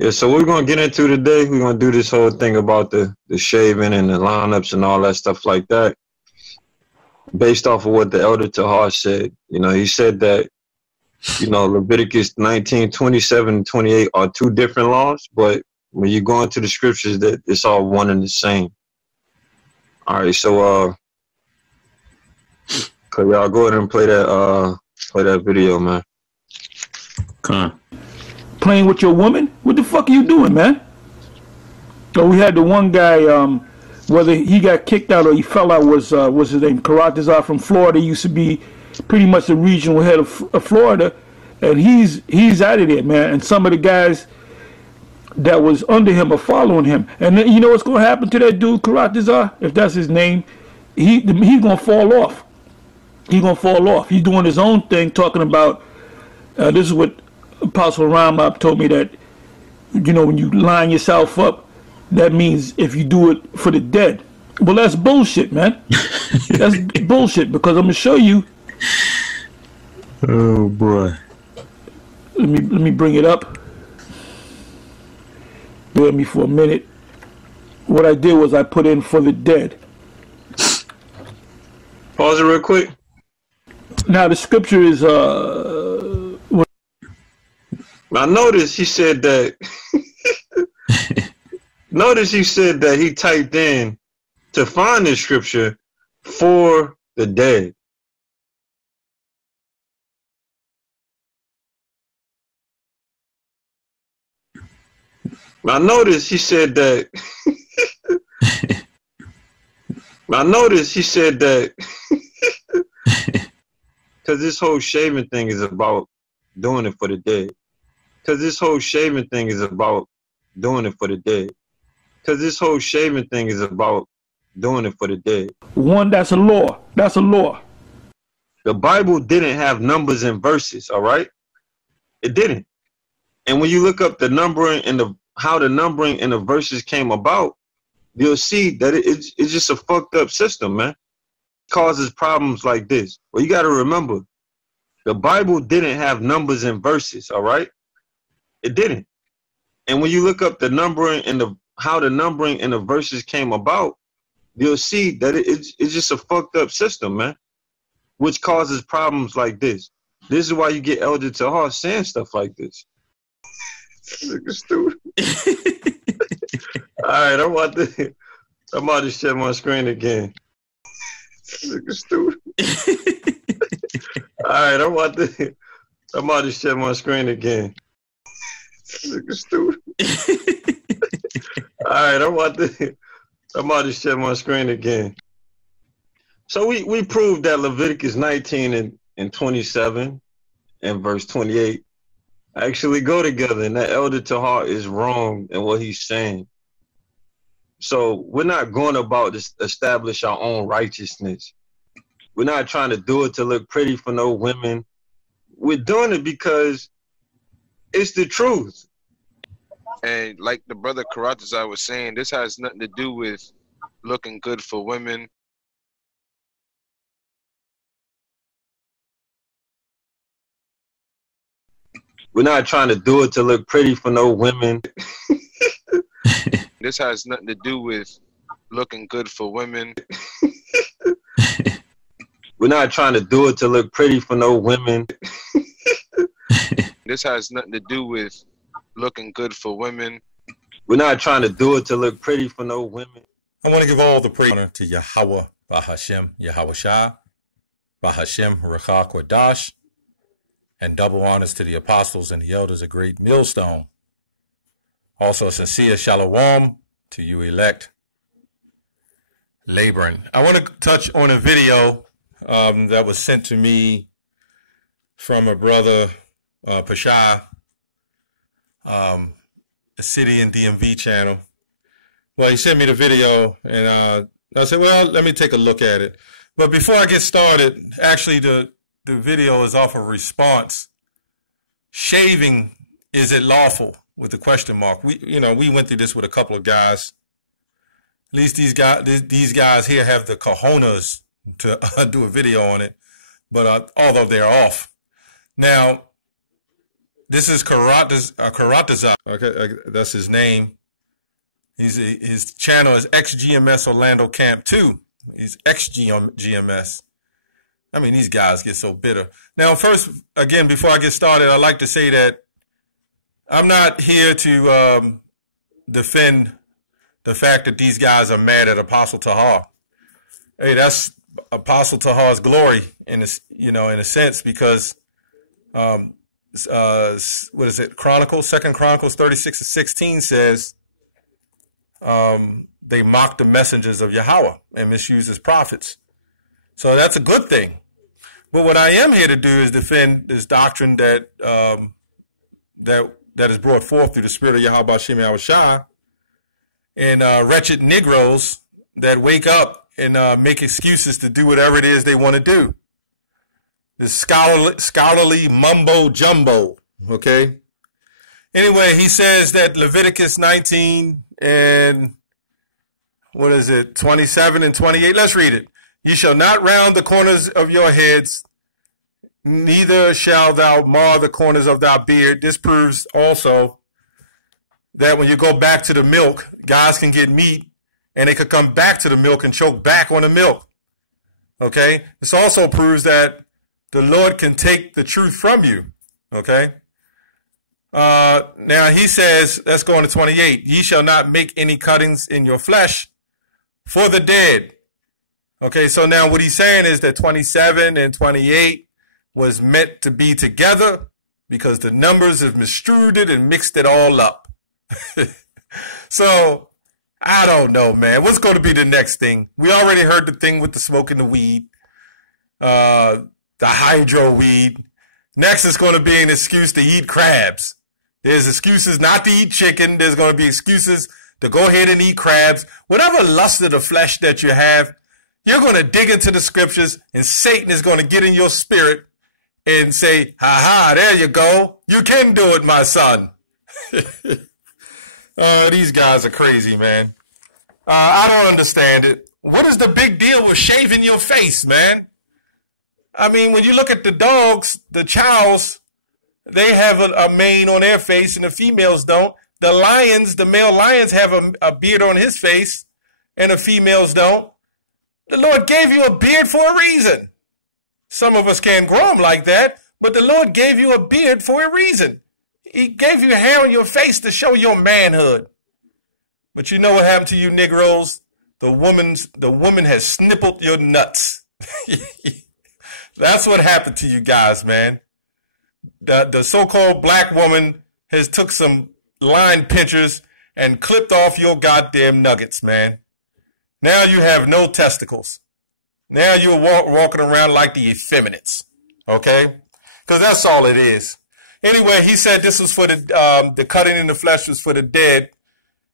Yeah, so what we're gonna get into today, we're gonna do this whole thing about the shaving and the lineups and all that stuff like that, based off of what the elder Tahar said. You know, he said that, you know, Leviticus 19, 27, and 28 are two different laws, but when you go into the scriptures, that it's all one and the same. All right, so could y'all go ahead and play that video, man? Come on. Playing with your woman? What the fuck are you doing, man? So we had the one guy, whether he got kicked out or he fell out, was his name Karatazar from Florida. He used to be pretty much the regional head of Florida, and he's out of there, man. And some of the guys that was under him are following him. And then, you know what's going to happen to that dude Karatazar, if that's his name? He's going to fall off. He's going to fall off. He's doing his own thing, talking about, this is what Apostle Ramab told me, that, you know, when you line yourself up, that means if you do it for the dead. Well, that's bullshit, man. That's bullshit, because I'm going to show you. Oh, boy. Let me bring it up. Bear with me for a minute. What I did was I put in for the dead. Pause it real quick. Now the scripture is Now notice he said that notice he said that he typed in to find the scripture for the dead. Now notice he said that now notice he said that because this whole shaving thing is about doing it for the dead. Because this whole shaving thing is about doing it for the dead. Because this whole shaving thing is about doing it for the dead. One, that's a law. That's a law. The Bible didn't have numbers and verses, all right? It didn't. And when you look up the numbering and how the numbering and the verses came about, you'll see that it's just a fucked up system, man. It causes problems like this. Well, you got to remember, the Bible didn't have numbers and verses, all right? It didn't. And when you look up the numbering and how the numbering and the verses came about, you'll see that it's just a fucked up system, man, which causes problems like this. This is why you get Elder Tahar saying stuff like this. This stupid. All right, I'm about to share my screen again. This stupid. All right, I'm about to share my screen again. Stupid. All right, I'm about to share my screen again. So we proved that Leviticus 19 and 27 and verse 28 actually go together, and that Elder Tahar is wrong in what he's saying. So we're not going about to establish our own righteousness. We're not trying to do it to look pretty for no women. We're doing it because it's the truth. And like the brother Karatazar was saying, this has nothing to do with looking good for women. We're not trying to do it to look pretty for no women. This has nothing to do with looking good for women. We're not trying to do it to look pretty for no women. This has nothing to do with looking good for women. We're not trying to do it to look pretty for no women. I want to give all the praise to Yahweh, Bahashem, Yahweh Shah, Bahashem, Rakha Kodash, and double honors to the apostles and the elders, a great millstone. Also, a sincere shalom to you elect laboring. I want to touch on a video that was sent to me from a brother, Pasha, a City and DMV channel. Well, he sent me the video, and I said, well, let me take a look at it. But before I get started, actually, the video is off a response. Shaving, is it lawful? With the question mark. We went through this with a couple of guys. At least these guys here have the cojones to do a video on it. But although they're off. Now, this is Karatazar. Okay, that's his name. His channel is X-GMSORLANDOCAMP2. He's X-GMS. I mean, these guys get so bitter. Now, first, again, before I get started, I'd like to say that I'm not here to defend the fact that these guys are mad at Apostle Tahar. Hey, that's Apostle Tahar's glory in a sense, because what is it? Second Chronicles 36:16 says they mock the messengers of Yahweh and misuse his prophets. So that's a good thing. But what I am here to do is defend this doctrine that that is brought forth through the spirit of Yahweh Shem Yahushua, and wretched Negroes that wake up and make excuses to do whatever it is they want to do. This scholarly mumbo jumbo. Okay. Anyway, he says that Leviticus 19 and 27 and 28. Let's read it. You shall not round the corners of your heads, neither shall thou mar the corners of thy beard. This proves also that when you go back to the milk, guys can get meat and they could come back to the milk and choke back on the milk. Okay? This also proves that the Lord can take the truth from you. Okay? Now he says, let's go on to 28. Ye shall not make any cuttings in your flesh for the dead. Okay, so now what he's saying is that 27 and 28 was meant to be together because the numbers have misstrued it and mixed it all up. So, I don't know, man. What's going to be the next thing? We already heard the thing with the smoking the weed, the hydro weed. Next is going to be an excuse to eat crabs. There's excuses not to eat chicken. There's going to be excuses to go ahead and eat crabs. Whatever lust of the flesh that you have, you're going to dig into the scriptures, and Satan is going to get in your spirit and say, ha, there you go. You can do it, my son. Oh, these guys are crazy, man. I don't understand it. What is the big deal with shaving your face, man? I mean, when you look at the dogs, the chows, they have a mane on their face and the females don't. The lions, the male lions have a beard on his face and the females don't. The Lord gave you a beard for a reason. Some of us can't grow them like that, but the Lord gave you a beard for a reason. He gave you hair on your face to show your manhood. But you know what happened to you Negroes? The woman has snippled your nuts. That's what happened to you guys, man. The so-called black woman has took some line pinchers and clipped off your goddamn nuggets, man. Now you have no testicles. Now you're walking around like the effeminates, okay? Because that's all it is. Anyway, he said this was for the cutting in the flesh was for the dead.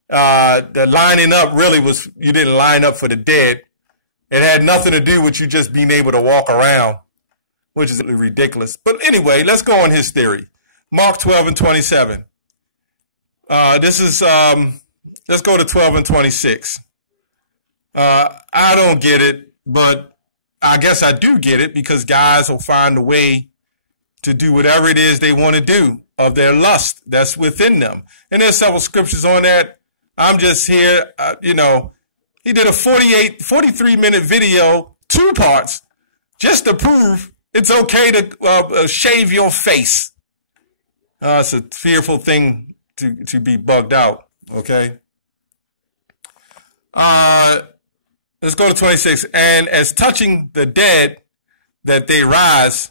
The lining up really was, you didn't line up for the dead. It had nothing to do with you just being able to walk around, which is ridiculous. But anyway, let's go on his theory. Mark 12 and 27. Let's go to 12 and 26. I don't get it, but I guess I do get it because guys will find a way to do whatever it is they want to do of their lust that's within them. And there's several scriptures on that. I'm just here, he did a 43-minute video, 2 parts, just to prove it's okay to shave your face. It's a fearful thing to be bugged out, okay? Let's go to 26. And as touching the dead, that they rise,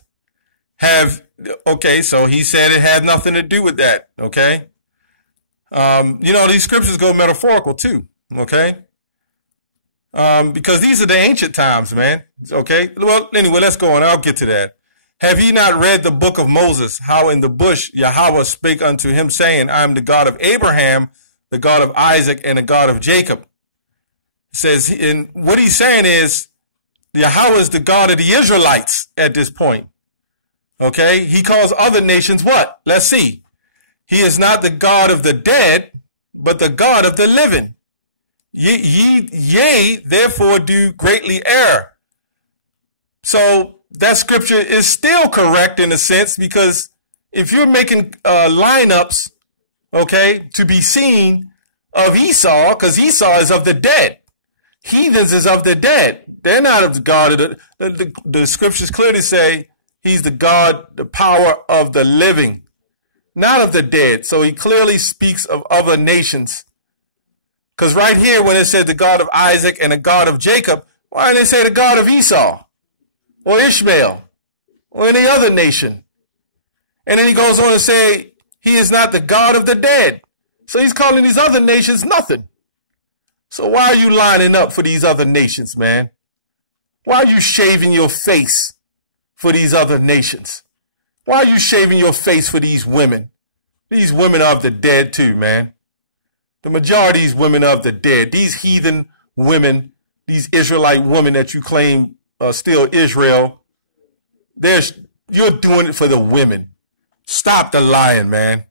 so he said it had nothing to do with that, okay? These scriptures go metaphorical too, okay? Because these are the ancient times, man, okay? Well, anyway, let's go on. I'll get to that. Have ye not read the book of Moses, how in the bush Yahweh spake unto him, saying, I am the God of Abraham, the God of Isaac, and the God of Jacob? Says, and what he's saying is Yahweh is the God of the Israelites at this point. Okay, he calls other nations what? Let's see. He is not the God of the dead, but the God of the living. Ye therefore do greatly err. So that scripture is still correct in a sense because if you're making lineups, okay, to be seen of Esau, because Esau is of the dead. Heathens is of the dead. They're not of the God of the scriptures clearly say he's the God, the power of the living, not of the dead. So he clearly speaks of other nations. Because right here, when it said the God of Isaac and the God of Jacob, why didn't they say the God of Esau or Ishmael or any other nation? And then he goes on to say he is not the God of the dead. So he's calling these other nations nothing. So why are you lining up for these other nations, man? Why are you shaving your face for these other nations? Why are you shaving your face for these women? These women are of the dead too, man. The majority of these women are of the dead. These heathen women, these Israelite women that you claim are still Israel, you're doing it for the women. Stop the lying, man.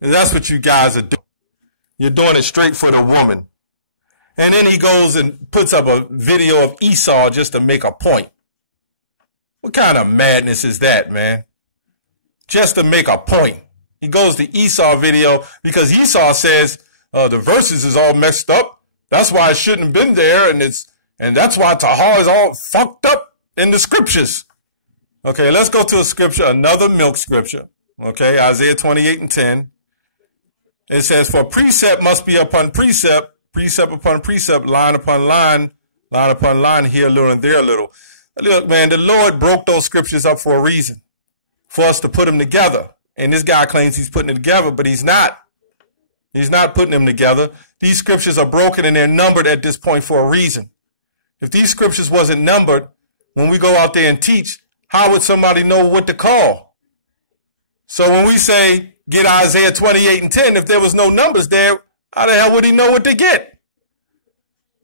That's what you guys are doing. You're doing it straight for the woman. And then he goes and puts up a video of Esau just to make a point. What kind of madness is that, man? Just to make a point. He goes to Esau video because Esau says the verses is all messed up. That's why it shouldn't have been there, and that's why Tahar is all fucked up in the scriptures. Okay, let's go to a scripture, another milk scripture. Okay, Isaiah 28:10. It says, for precept must be upon precept, precept upon precept, line upon line upon line, here a little and there a little. Look, man, the Lord broke those scriptures up for a reason, for us to put them together. And this guy claims he's putting it together, but he's not. He's not putting them together. These scriptures are broken and they're numbered at this point for a reason. If these scriptures wasn't numbered, when we go out there and teach, how would somebody know what to call? So when we say, get Isaiah 28:10, if there was no numbers there, how the hell would he know what to get?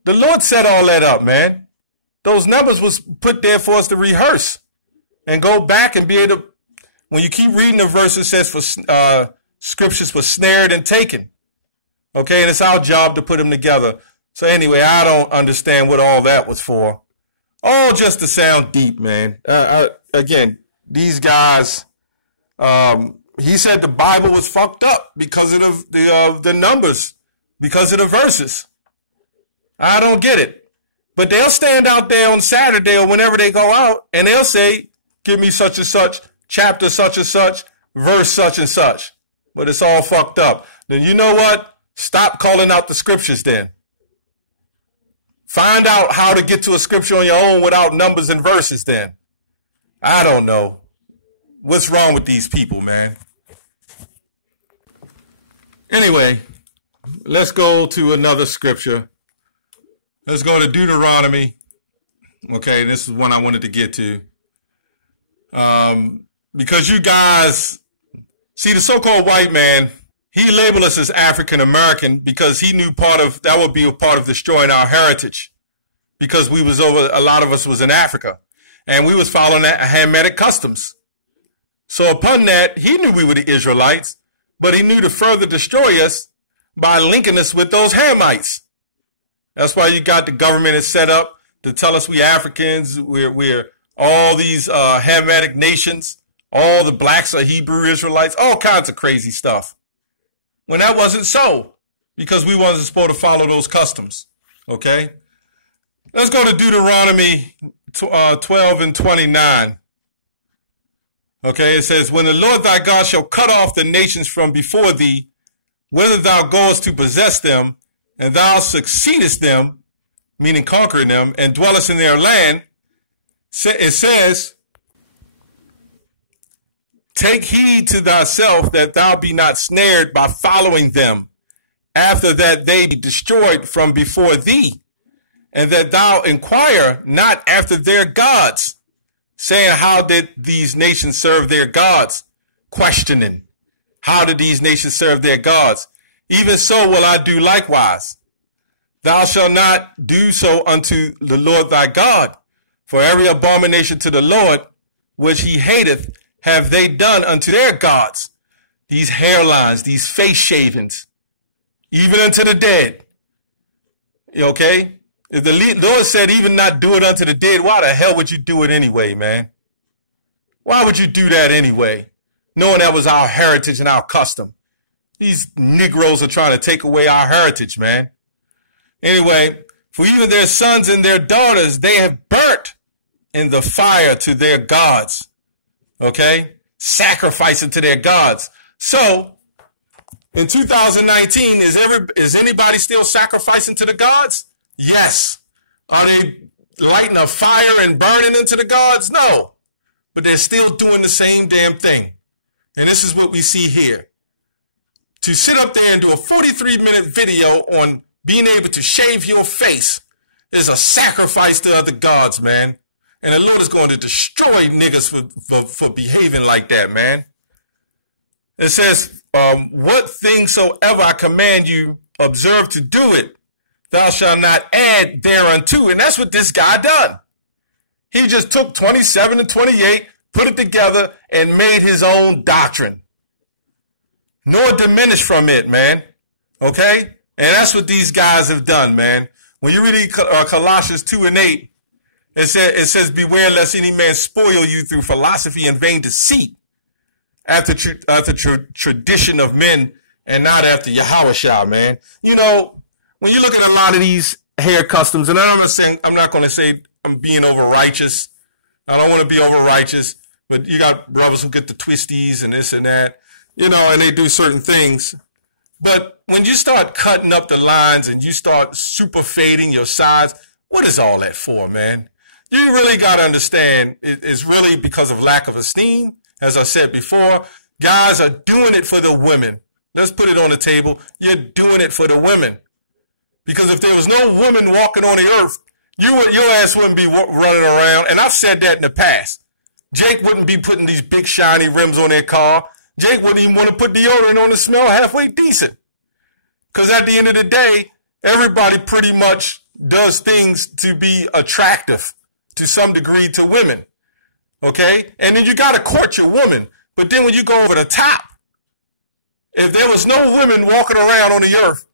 The Lord set all that up, man. Those numbers was put there for us to rehearse and go back and be able to, when you keep reading the verse, it says for scriptures were snared and taken. Okay, and it's our job to put them together. So anyway, I don't understand what all that was for. All just to sound deep, man. Again, these guys, he said the Bible was fucked up because of the numbers, because of the verses. I don't get it. But they'll stand out there on Saturday or whenever they go out, and they'll say, give me such and such, chapter such and such, verse such and such. But it's all fucked up. Then you know what? Stop calling out the scriptures then. Find out how to get to a scripture on your own without numbers and verses then. I don't know. What's wrong with these people, man? Anyway, let's go to another scripture. Let's go to Deuteronomy. Okay, this is one I wanted to get to. Because you guys, see the so-called white man, he labeled us as African American because he knew that would be a part of destroying our heritage. Because a lot of us was in Africa. And we was following that Hamitic customs. So upon that, he knew we were the Israelites, but he knew to further destroy us by linking us with those Hamites. That's why you got the government is set up to tell us we Africans, we're all these Hamitic nations, all the blacks are Hebrew Israelites, all kinds of crazy stuff. When that wasn't so, because we wasn't supposed to follow those customs. Okay? Let's go to Deuteronomy 12:29. Okay, it says, when the Lord thy God shall cut off the nations from before thee, whither thou goest to possess them, and thou succeedest them, meaning conquering them, and dwellest in their land, it says, take heed to thyself that thou be not snared by following them, after that they be destroyed from before thee, and that thou inquire not after their gods, saying, how did these nations serve their gods? Questioning, how did these nations serve their gods? Even so will I do likewise. Thou shalt not do so unto the Lord thy God, for every abomination to the Lord, which he hateth, have they done unto their gods. These hairlines, these face shavings, even unto the dead. Okay? If the Lord said even not do it unto the dead, why the hell would you do it anyway, man? Why would you do that anyway? knowing that was our heritage and our custom. These Negroes are trying to take away our heritage, man. Anyway, for even their sons and their daughters, they have burnt in the fire to their gods. Okay? Sacrificing to their gods. So, in 2019, is anybody still sacrificing to the gods? Yes. Are they lighting a fire and burning into the gods? No. But they're still doing the same damn thing. And this is what we see here. To sit up there and do a 43-minute video on being able to shave your face is a sacrifice to other gods, man. And the Lord is going to destroy niggas for behaving like that, man. It says, what things soever I command you, observe to do it. Thou shalt not add thereunto. And that's what this guy done. He just took 27 and 28, put it together, and made his own doctrine. Nor diminish from it, man. Okay? And that's what these guys have done, man. When you read Colossians 2 and 8, it says, beware lest any man spoil you through philosophy and vain deceit, after tradition of men and not after Yahushua, man. You know, when you look at a lot of these hair customs, and I'm not going to say I'm being over righteous. I don't want to be over righteous, but you got brothers who get the twisties and this and that, you know, and they do certain things. But when you start cutting up the lines and you start super fading your sides, what is all that for, man? You really got to understand it's really because of lack of esteem. As I said before, guys are doing it for the women. Let's put it on the table. You're doing it for the women. Because if there was no woman walking on the earth, your ass wouldn't be running around. And I've said that in the past. Jake wouldn't be putting these big shiny rims on their car. Jake wouldn't even want to put deodorant on to smell halfway decent. Because at the end of the day, everybody pretty much does things to be attractive to some degree to women. Okay? And then you got to court your woman. But then when you go over the top, if there was no women walking around on the earth,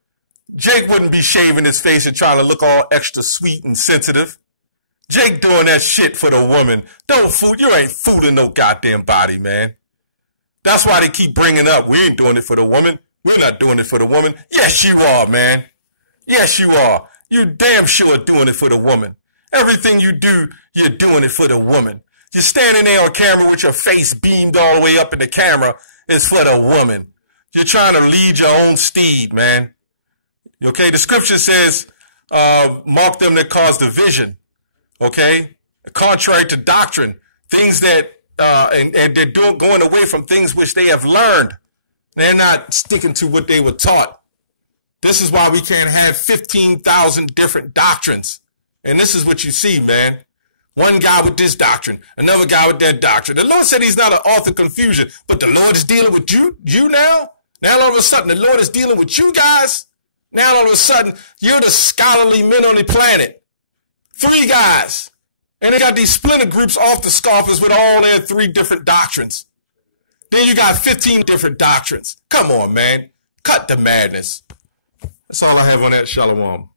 Jake wouldn't be shaving his face and trying to look all extra sweet and sensitive. Jake doing that shit for the woman. Don't fool. You ain't fooling no goddamn body, man. That's why they keep bringing up, we ain't doing it for the woman. We're not doing it for the woman. Yes, you are, man. Yes, you are. You damn sure doing it for the woman. Everything you do, you're doing it for the woman. You're standing there on camera with your face beamed all the way up in the camera. It's for the woman. You're trying to lead your own steed, man. Okay, the scripture says, mark them that cause division. Okay, contrary to doctrine, things that, and they're going away from things which they have learned. They're not sticking to what they were taught. This is why we can't have 15,000 different doctrines. And this is what you see, man. One guy with this doctrine, another guy with that doctrine. The Lord said he's not an author of confusion, but the Lord is dealing with you now? Now all of a sudden the Lord is dealing with you guys? Now all of a sudden you're the scholarly men on the planet. 3 guys. And they got these splinter groups off the scoffers with all their 3 different doctrines. Then you got 15 different doctrines. Come on, man. Cut the madness. That's all I have on that. Shalom.